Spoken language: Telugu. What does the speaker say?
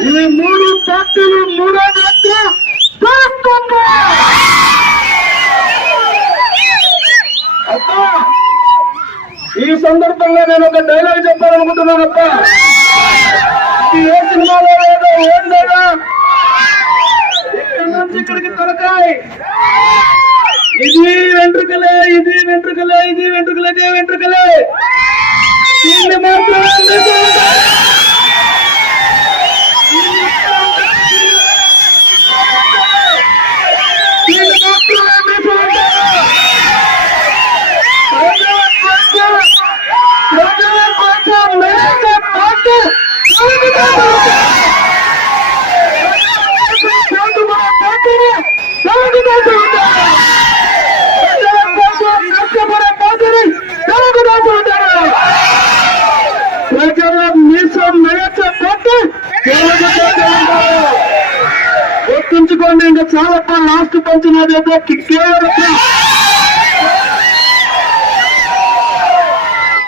ఈ మూడు పార్టీలు మూడో లెక్క ఈ సందర్భంగా నేను ఒక డైలాగ్ చెప్పాలనుకుంటున్నాను అప్ప ఏ సినిమాలో లేదో ఏం లేదా? ఇక్కడి నుంచి ఇక్కడికి తొలకాయ్ ఇది వెంట్రుకలే ఇది వెంట్రుకలే ఇది వెంట్రుకలే. ఇదే వెంట్రుకలే గుర్తుంచుకోండి ఇంకా చాలా లాస్ట్ పంచినది అయితే కేవలం